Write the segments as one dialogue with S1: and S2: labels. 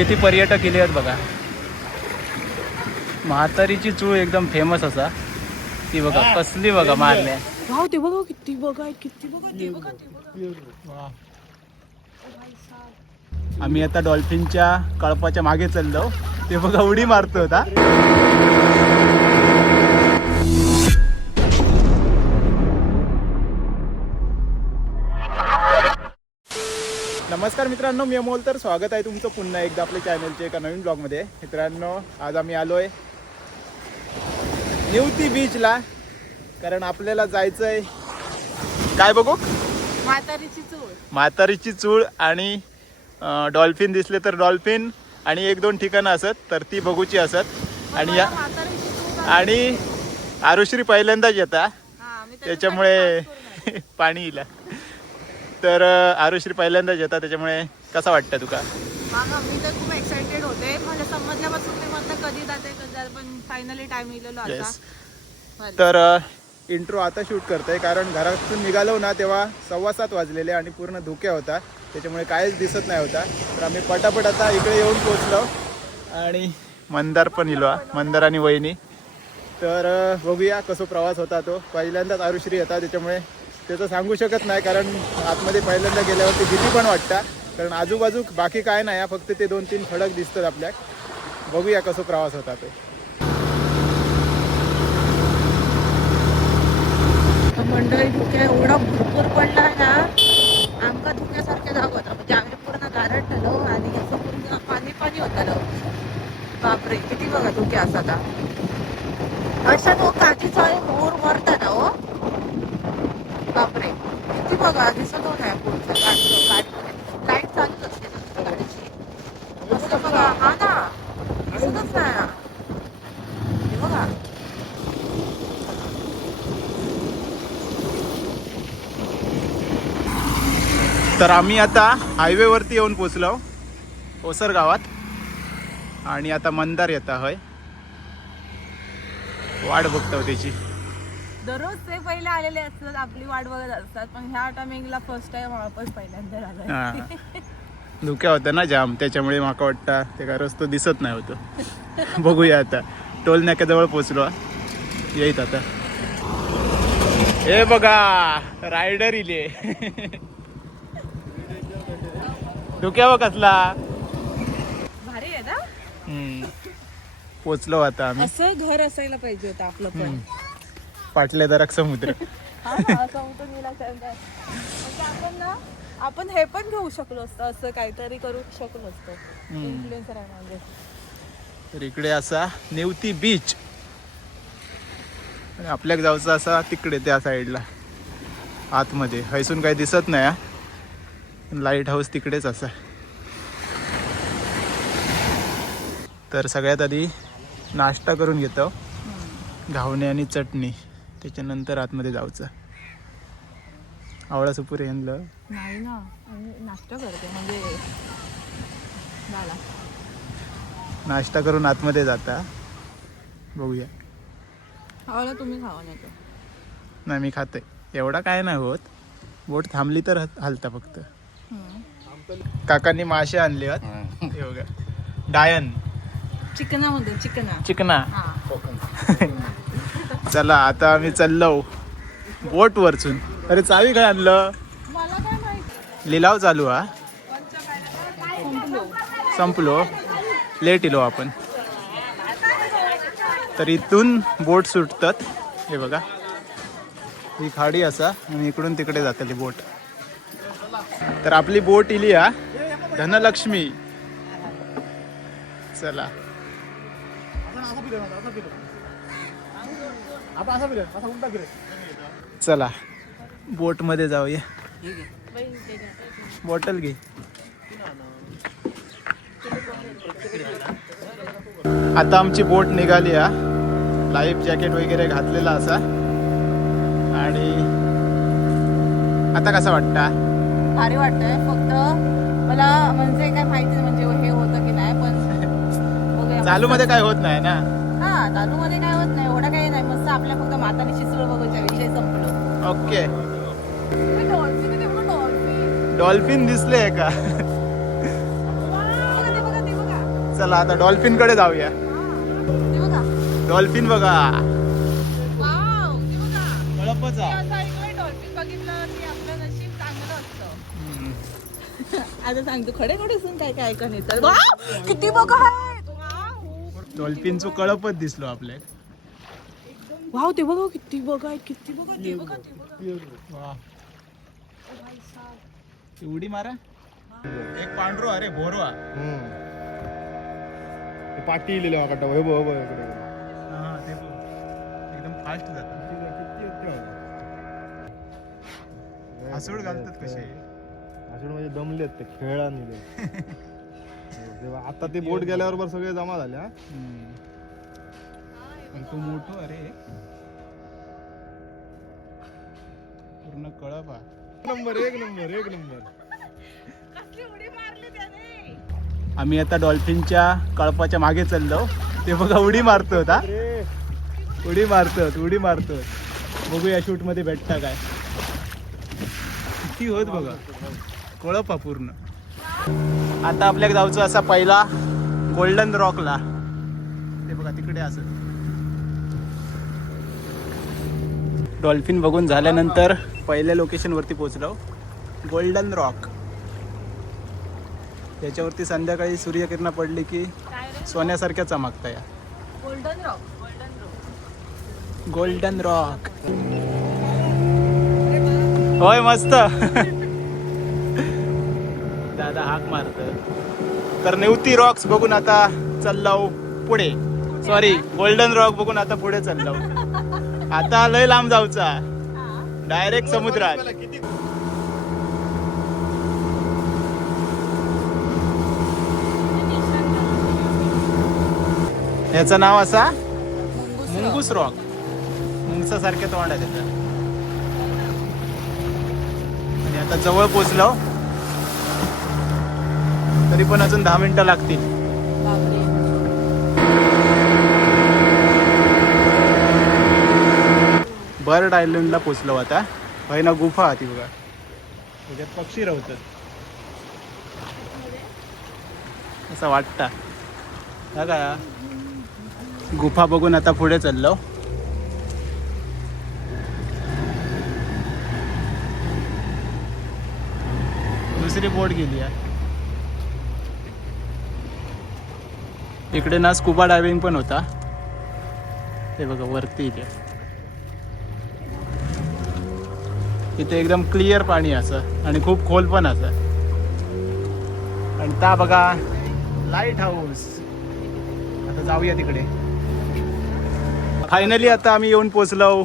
S1: किती पर्यटक इले आहेत बघा. म्हातारीची चूळ एकदम फेमस असा. ती बघा कसली बघा मारल्या
S2: वाव ते बघा किती बघा किती बघा ते बघा ते बघा.
S1: आम्ही आता डॉल्फिनच्या कळपाच्या मागे चाललो. ते बघा उडी मारतो होता नमस्कार मित्रांनो मी अमोल. तर स्वागत आहे तुमचं पुन्हा एकदा आपल्या चॅनलच्या एका नवीन ब्लॉगमध्ये मित्रांनो आज आम्ही आलोय निवती बीचला कारण आपल्याला जायचं आहे काय बघू?
S2: म्हातारीची चूळ.
S1: म्हातारीची चूळ आणि डॉल्फिन दिसले तर डॉल्फिन आणि एक दोन ठिकाणं असत तर ती बघूची असत. आणि या आणि आरुश्री पहिल्यांदाच येता. त्याच्यामुळे पाणी येईल तर आरुश्री पहिल्यांदाच येतात त्याच्यामुळे कसं वाटतं तुका?
S2: मी तर खूप एक्साइटेड होते. मला समजल्यापासून मी म्हटलं कधी जाते कधी पण फायनली टाइम आता. भारी.
S1: तर इंट्रो आता शूट करतोय कारण घरातून निघालो ना तेव्हा सव्वा सात वाजलेले आणि पूर्ण धुक्या होता. त्याच्यामुळे काहीच दिसत नाही होता. तर आम्ही पटापट आता इकडे येऊन पोचलो आणि मंदार पण इलो मंदार आणि वहिनी. तर अ, बघूया कसो प्रवास होता तो. पहिल्यांदाच आरुश्री येता त्याच्यामुळे त्याचं सांगू शकत नाही कारण आतमध्ये पहिल्यांदा गेल्यावरती भीती पण वाटतं कारण आजूबाजू बाकी काय नाही फक्त ते दोन तीन खडक दिसतात आपल्या बघूया कसो प्रवास होता तो.
S2: मंडळी धुक्या एवढा भरपूर पडला ना आमका धुक्यासारखे जाग होता म्हणजे आम्ही पूर्ण गारटलो आणि असं पूर्ण पाणी पाणी होतं बापरे किती बघा धुके असा का अशा तो काठीचा मोर मरतात ना हो बापरे किती बघा दिसत नाही पुढचं गाडीचं लाइट चालूच असते ना गाडीची. असं बघा हा ना. दिसतच नाही बघा.
S1: तर आम्ही आता हायवेवरती येऊन पोचलो ओसर गावात. आणि आता मंदार येता हय वाट बघतो त्याची.
S2: दररोज ते पहिले आलेले असतात आपली वाट बघत असतात पण ह्या टायमिंगला फर्स्ट टाइम वापस पहिल्यांदा झालं
S1: हा. धुक्या होत्या ना जाम त्याच्यामुळे माका वाटतं ते काय रस्तो दिसत नाही होतो. बघूया आता. टोल नाक्याजवळ पोचलो येईत आता. हे बघा रायडर इले. धुक्या बघ कसला.
S2: भारी आहे ना?
S1: हम्म. पोचलो आता आम्ही.
S2: असं घर असायला पाहिजे होतं आपलं पण.
S1: पाटल्या दराक समुद्र.
S2: हा म्हणजे आपण ना आपण हे पण घेऊ शकलो असतो असं काहीतरी करू शकलो असतो. इन्फ्लुएन्सर आहे
S1: तर इकडे असा नेवती बीच आणि आपल्याक जाऊचं असा तिकडे त्या साईडला आतमध्ये. हैसून काही दिसत नाही हा. लाइट हाऊस तिकडेच असा. तर सगळ्यात आधी नाश्ता करून घेतो. घावणे आणि चटणी. त्याच्यानंतर आतमध्ये जाऊचं. आवळा सुपूर येणलं
S2: नाही ना आणि नाश्ता करते म्हणजे झाला.
S1: नाश्ता करून आतमध्ये जाता. बघूया.
S2: तुम्ही खावा नाही.
S1: नाही मी खाते. एवढा काय नाही होत. बोट थांबली तर हल- हलता फक्त. काकांनी मासे आणले आहेत. हे बघा. डायन.
S2: चिकना.
S1: चिकना.
S2: हा.
S1: चला आता आम्ही चाललो बोट वरचून अरे चावी काय आणलं? लिलाव चालू हा?
S2: संपलो.
S1: संपलो लेट इलो आपण. तर इथून बोट सुटतात. हे बघा. ही खाडी असा आणि इकडून तिकडे जातली बोट. तर आपली बोट इली हा? धनलक्ष्मी. चला. चला. बोटमध्ये जाऊया बॉटल घे. आता आमची बोट निघाली हा. लाईफ जॅकेट वगैरे घातलेला असा. आणि आता कसा वाटता?
S2: भारी वाटतंय. फक्त मला म्हणजे काय माहिती म्हणजे हे होतं की नाही पण.
S1: चालू मध्ये काय होत नाही ना?
S2: हा चालू मध्ये काय आपल्या फक्त माताने शिसळ बघायचा विषय संपलो.
S1: ओके.
S2: डॉल्फिन
S1: दिसले का? चला आता डॉल्फिनकडे जाऊया
S2: ते बघा.
S1: डॉल्फिन बघा.
S2: आपलं आता सांगतो खडे खडे सुन काय काय ऐकून येतं किती बघा.
S1: डॉल्फिनचं कळपच दिसलो आपल्या
S2: वाव ते बघा किती बघा किती बघा ते बघा ते बघा
S1: वा उडी मारा एक पांढरो अरे भोरवा.
S3: पाटी इलेले वाटतं वय बघ बघ इकडे.
S1: हा ते बघ. एकदम फास्ट
S3: येते
S1: हसूड घालतात कसे?
S3: हसूड म्हणजे दमलेत ते खेळा निले तेव्हा आता ते बोट गेल्याबरोबर सगळे जमा झाले हा.
S1: पण तो मोठो अरे. पूर्ण कळप हा.
S3: नंबर एक नंबर एक नंबर.
S2: कसली उडी मारली त्याने?
S1: आम्ही आता डॉल्फिनच्या कळपाच्या मागे चाललो. ते बघा उडी मारतो हा.
S3: रे
S1: उडी मारतात उडी मारतात. बघूया शूटमध्ये भेटता काय. किती होत बघा. कळप हा पूर्ण. आता आपल्याला जाऊचं असा पहिला गोल्डन रॉकला ते बघा तिकडे असं. डॉल्फिन बघून झाल्यानंतर पहिल्या लोकेशन वरती पोहोचलो. गोल्डन रॉक त्याच्यावरती संध्याकाळी सूर्यकिरणं पडली की सोन्यासारख्या चमकता या
S2: golden rock golden rock
S1: golden rock होय मस्त. दादा हाक मारत तर नेवती रॉक्स बघून आता चाललो पुढे. सॉरी गोल्डन रॉक बघून आता पुढे चाललो. आता लय लांब जाऊचा. डायरेक्ट समुद्रात. याचं नाव असा? मुंगूस रॉक. मुंगसा सारख्या तोंड आहे त्याचं. आणि आता जवळ पोचलो. तरी पण अजून दहा मिनिटं लागतील. बर्ड आयलंडला पोचलो आता. पहिला गुफा होती बघा. त्याच्यात पक्षी राहतात असं वाटतं. हा का गुफा बघून आता पुढे चाललो. दुसरी बोट गेली आहे इकडे ना स्कुबा डायविंग पण होता. ते बघा वरती इथे. इथे एकदम क्लिअर पाणी असं. आणि खूप खोल पण असं. आणि त्या बघा लाइट हाऊस आता जाऊया तिकडे. फायनली आता आम्ही येऊन पोचलो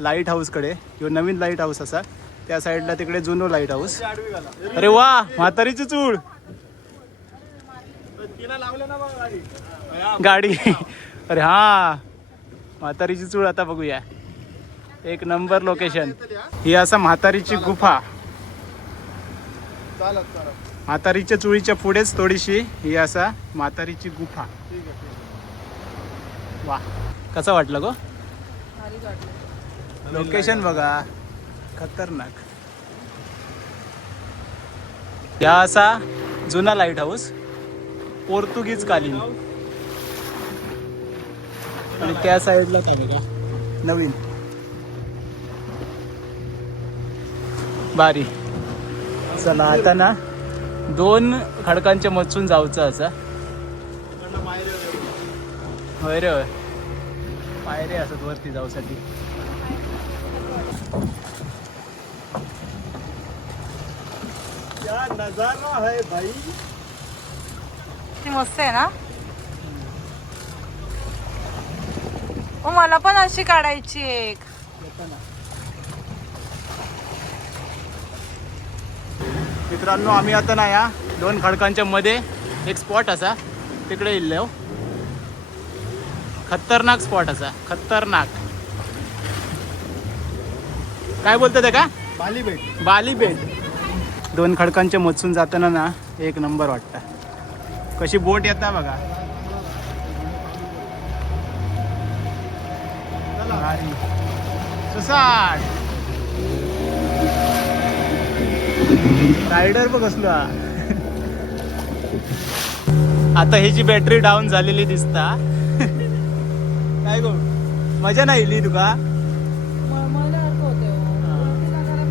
S1: लाइट हाऊसकडे किंवा नवीन लाइट हाऊस असा. त्या साईडला तिकडे जुनो लाइट हाऊस अरे वा म्हातारीची चूळ. गाडी. अरे हा म्हातारीची चूळ आता बघूया. एक नंबर लोकेशन ही असा म्हातारीची गुफा. म्हातारीच्या चुळीच्या पुढेच थोडीशी ही असा म्हातारीची गुफा. वा कसं वाटलं गो? लोकेशन बघा. खतरनाक. या असा जुना लाइट हाऊस पोर्तुगीज कालीन. आणि त्या साईडला काय बघा? नवीन. बारी. चला आता ना दोन खडकांच्या मचून जाऊचं असं. होय रे होय. पायरे असत वरती जाऊसाठी.
S3: क्या नजारा है भाई?
S2: ती मस्त आहे ना? ओ मला पण अशी काढायची एक.
S1: मित्रांनो आम्ही आता ना या दोन खडकांच्या मध्ये एक स्पॉट असा तिकडे येल्ले हो. खतरनाक स्पॉट असा खतरनाक. काय बोलतात ते का?
S3: बाली भेट
S1: बाली बेट दोन खडकांच्या मधसून जाताना ना एक नंबर वाटतं. कशी बोट येता बघा. सुसाट. रायडर बघ असलो हा आता ह्याची बॅटरी डाऊन झालेली दिसता. काय गो? मजा नाही इली तुका?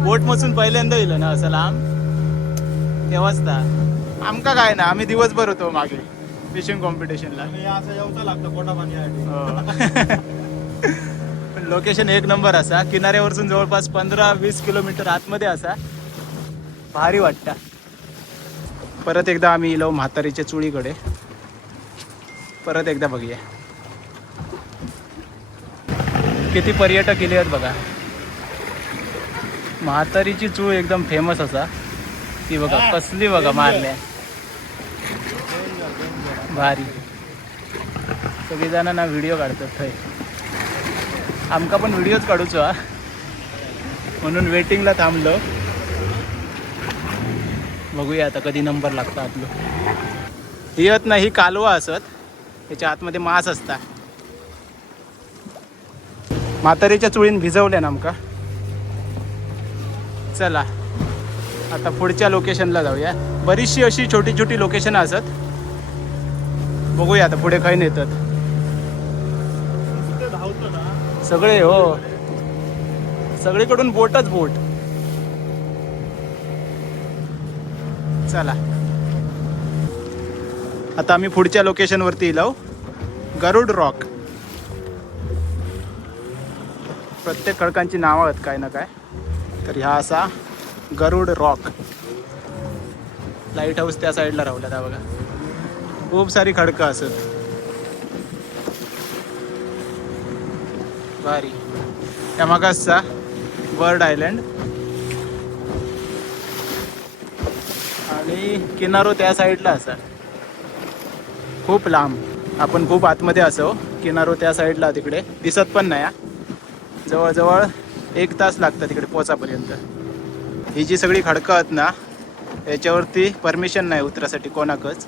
S1: बोट मसून पहिल्यांदा येलो ना असं लांब? तेव्हाच ता आमका काय ना आम्ही दिवसभर होतो मागे. फिशिंग कॉम्पिटिशनला
S3: असं येऊचं लागतं पोटा
S1: पण लोकेशन एक नंबर असा किनाऱ्यावरसून जवळपास पंधरा वीस किलोमीटर आतमध्ये असा. भारी वाटता. परत एकदा आम्ही इलो म्हातारीच्या चुळीकडे. परत एकदा बघूया. किती पर्यटक इले आहेत बघा. म्हातारीची चूळ एकदम फेमस असा. ती बघा कसली बघा मारल्या. भारी. सगळी जण ना व्हिडिओ काढतात थंय. आमका पण व्हिडिओच काढूचो हा. म्हणून वेटिंगला थांबलो. बघूया आता कधी नंबर लागतो आपलं. येत नाही ही कालवा असत. त्याच्या आतमध्ये मांस असता. म्हातारीच्या चुळीन भिजवल्या ना आमका चला आता पुढच्या लोकेशनला जाऊया. बरीचशी अशी छोटी छोटी लोकेशन असत. बघूया आता पुढे काही नेतात. सगळे हो. सगळीकडून बोटच बोट. चला. आता आम्ही पुढच्या लोकेशनवरती येलो हो. गरुड रॉक. प्रत्येक खडकांची नावं आहेत काय ना काय. तर ह्या असा गरुड रॉक. लाइट हाऊस त्या साईडला राहूला त्या बघा. खूप सारी खडकं असत. भारी. त्या मागासचा बर्ड आयलंड आणि किनारो त्या साईडला असा. खूप लांब. आपण खूप आतमध्ये असो किनारो त्या साईडला तिकडे. दिसत पण नाही जवळजवळ एक तास लागतं तिकडे पोचापर्यंत ही जी सगळी खडकं आहेत ना याच्यावरती परमिशन नाही उतरासाठी कोणाकच.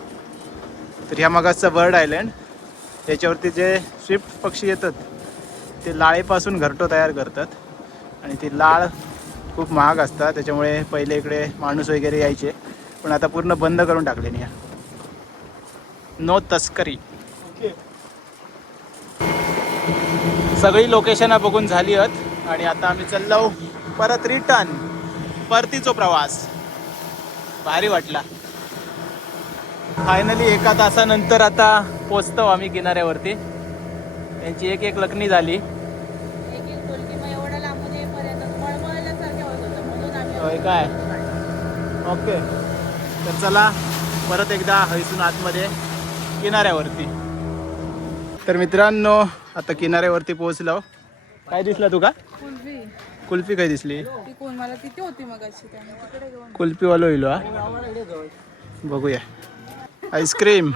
S1: तर ह्या मागासचा बर्ड आयलँड याच्यावरती जे स्विफ्ट पक्षी येतात ते लाळेपासून घरटो तयार करतात. आणि ती लाळ खूप महाग असतात त्याच्यामुळे पहिले इकडे माणूस वगैरे यायचे. पण आता पूर्ण बंद करून टाकले या नो तस्करी. सगळी लोकेशन बघून झाली आहेत. आणि आता आम्ही चाललो. परत रिटर्न परतीचो प्रवास. भारी वाटला. फायनली एका तासानंतर आता पोचतो आम्ही किनाऱ्यावरती. त्यांची एक एक लग्नी झाली. काय? ओके तर चला परत एकदा हैसून आतमध्ये किनाऱ्यावरती. तर मित्रांनो आता किनाऱ्यावरती पोहोचलो. काय दिसलं तुका?
S2: कुल्फी.
S1: कुल्फी काय दिसली? कुल्फीवालो इलो हा. बघूया. आईस्क्रीम.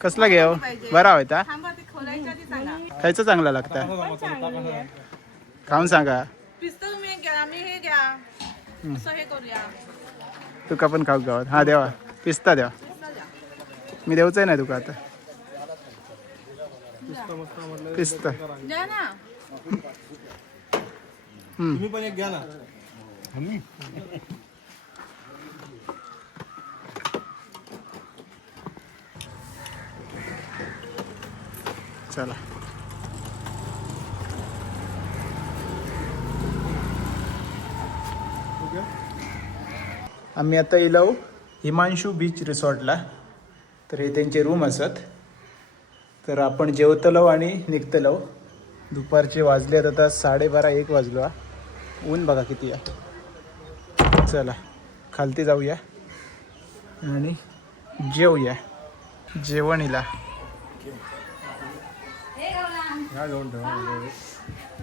S1: कसला घेऊ बरा होता खायचं चांगला लागता. खाऊन सांगा
S2: पिस्तूल मी घ्या आम्ही हे घ्या असं हे करूया.
S1: तुका पण खाऊ गावात. हा देवा. पिस्ता देवा मी देऊच आहे ना तुका आता. पिस्ता.
S2: द्या ना.
S1: हम्म.
S3: तुम्ही पण एक घ्या ना.
S1: चला. आम्ही आता येलो हिमांशू बीच रिसॉर्टला. तर हे त्यांचे रूम असत. तर आपण जेवतलो आणि निघतलो दुपारचे वाजले आता साडेबारा एक वाजलो हा. ऊन बघा किती आहे. चला खालती जाऊया. आणि जेवूया. जेवण इला.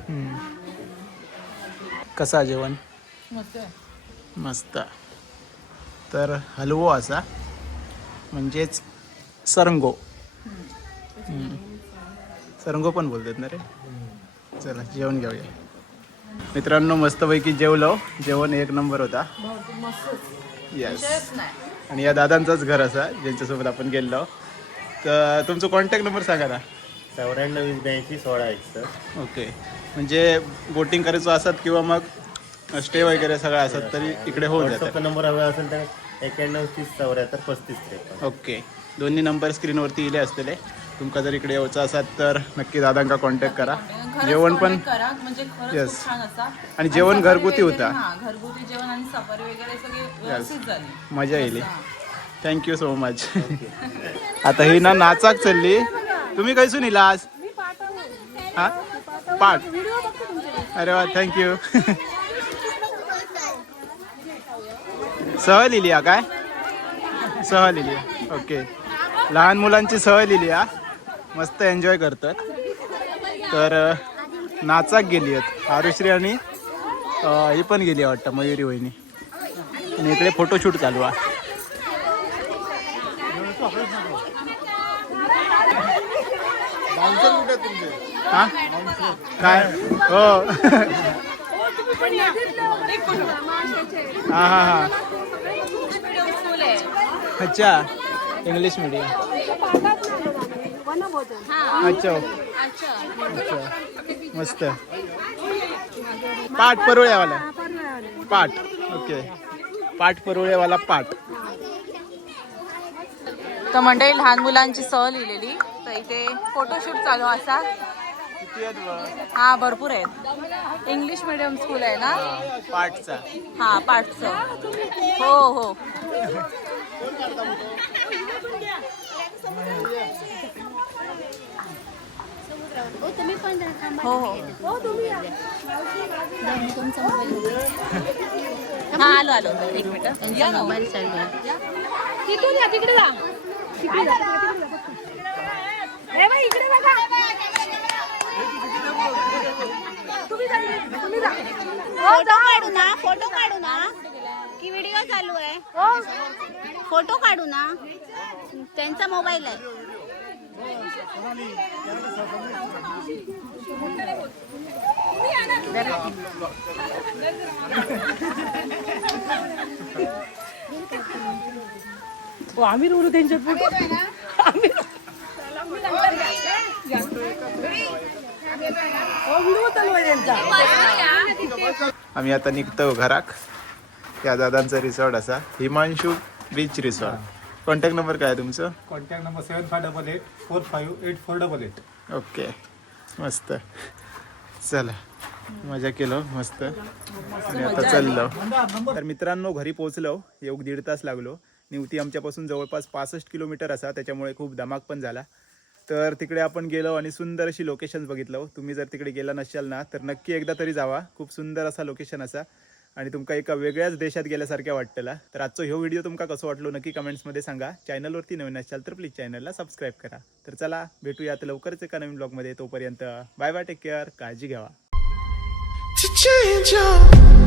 S1: हम्म. कसा जेवण?
S2: मस्त
S1: मस्त. तर हलवो असा. म्हणजेच सरंगो. सरंगो पण बोलतात ना रे? चला जेवण घेऊया. मित्रांनो मस्तपैकी जेवलो. जेवण एक नंबर होता. येस आणि या दादांचंच घर असा ज्यांच्यासोबत आपण गेलो. तर तुमचा कॉन्टॅक्ट नंबर सांगा ना.
S4: चौऱ्याण्णव वीस ब्याऐंशी सोळा एक सर.
S1: ओके म्हणजे बोटिंग करायचं असत किंवा मग स्टे वगैरे सगळं असत तरी इकडे होऊन जातं.
S4: नंबर हवा असेल तर एक्याण्णव तीस चौऱ्याहत्तर पस्तीस त्रेपन्न.
S1: ओके. दोन्ही नंबर स्क्रीनवरती इले असलेले तुमका जर इकडे यायचं असाल तर नक्की दादांका कॉन्टॅक्ट करा. जेवण पण
S2: contact करा. म्हणजे खरंच
S1: Yes.
S2: खूप छान असा.
S1: आणि जेवण
S2: सफारी
S1: घरगुती
S2: वगैरे-
S1: होता.
S2: हा घरगुती जेवण आणि सफारी वगैरे सगळी व्यवस्थित झाली.
S1: मजा येईल.
S2: हा.
S1: थँक्यू सो मच आता ही ना नाचाक चालली. तुम्ही खैसून इला आज? हा? पाठ. अरे वा थँक्यू सहल लिहिली हा काय? सहल लिहिली ओके लहान मुलांची सहल लिहिली हा? मस्त एन्जॉय करतात. तर नाचाक गेली आहेत. आरुश्री आणि ही पण गेली आहे वाटतं मयुरी वहिनी. आणि इकडे फोटोशूट चालू आहे. हा? काय? हो. हा हा हा. अच्छा इंग्लिश मीडियम अच्छा अच्छा मस्त. पाठ परोळ्यावाला पाठ ओके. पाठ परोळ्यावाला पाठ.
S2: तर मंडळी लहान मुलांची सहल लिहिलेली. तर इथे फोटोशूट चालू असा? हा भरपूर आहेत. इंग्लिश मिडियम स्कूल आहे ना?
S1: पाठचा.
S2: हा पाठचं. हो हो. हो हो हा आलो आलो. एक मिनिट. या ना. तिथून या तिकडे जा.
S5: फोटो काढू ना फोटो काढू ना. की व्हिडिओ चालू आहे. फोटो काढू ना. त्यांचा मोबाईल आहे.
S2: आम्ही रोडू त्यांच्यात
S1: आम्ही आता निघतो घराक त्या दादांचा रिसॉर्ट असा. Himanshu beach resort contact number काय आहे तुमचं?
S6: Contact number seven five double eight four five eight four double eight
S1: okay मस्त. चला. मजा केलो. मस्त. आणि आता चाललो. तर मित्रांनो घरी पोहोचलो. येऊक दीड तास लागलो. निवती आमच्यापासून जवळपास पासष्ट किलोमीटर असा. त्याच्यामुळे खूप धमाक पण झाला. तर तिकडे आपण गेलो आणि सुंदर अशी लोकेशन बघितलं. तुम्ही जर तिकडे गेला नसाल ना तर नक्की एकदा तरी जावा. खूप सुंदर असा लोकेशन असा. आणि तुमका एका वेगळ्याच देशात गेल्यासारख्या वाटतला. तर आजचा ह्यो व्हिडिओ तुमका कसं वाटलो नक्की कमेंट्समध्ये सांगा. चॅनलवरती नवीन असाल तर प्लीज चॅनलला सबस्क्राईब करा. तर चला भेटूयात लवकरच एका नवीन ब्लॉगमध्ये तोपर्यंत बाय बाय टेक केअर काळजी घ्यावा.
S7: To change up.